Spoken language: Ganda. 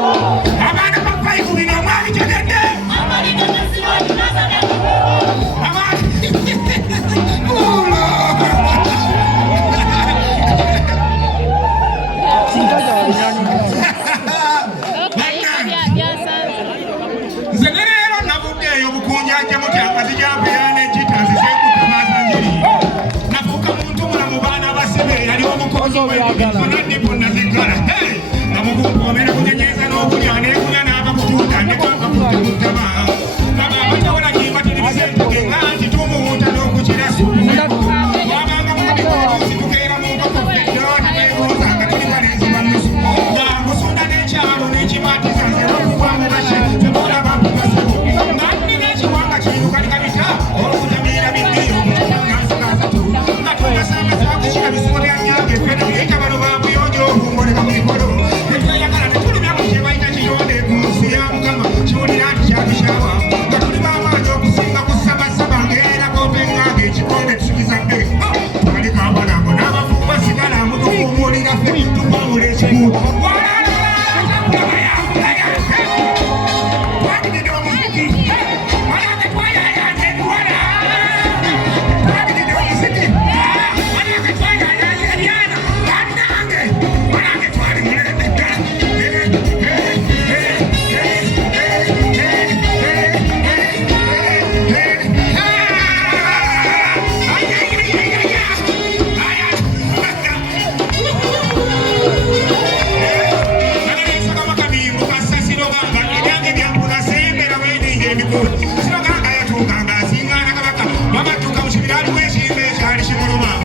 Abaana ba Bayibuli nga mwabitegedde. Nze ne leero navudde eyo bukunjanja mu kyakazi kya Buyane Kitanzi sekutabaza njiri. Nafuuka muntu mulamu baana basibe yali omukozi w'ebifo nadde bonna ziggala. Namugungu omera kunyenyeza n'okulya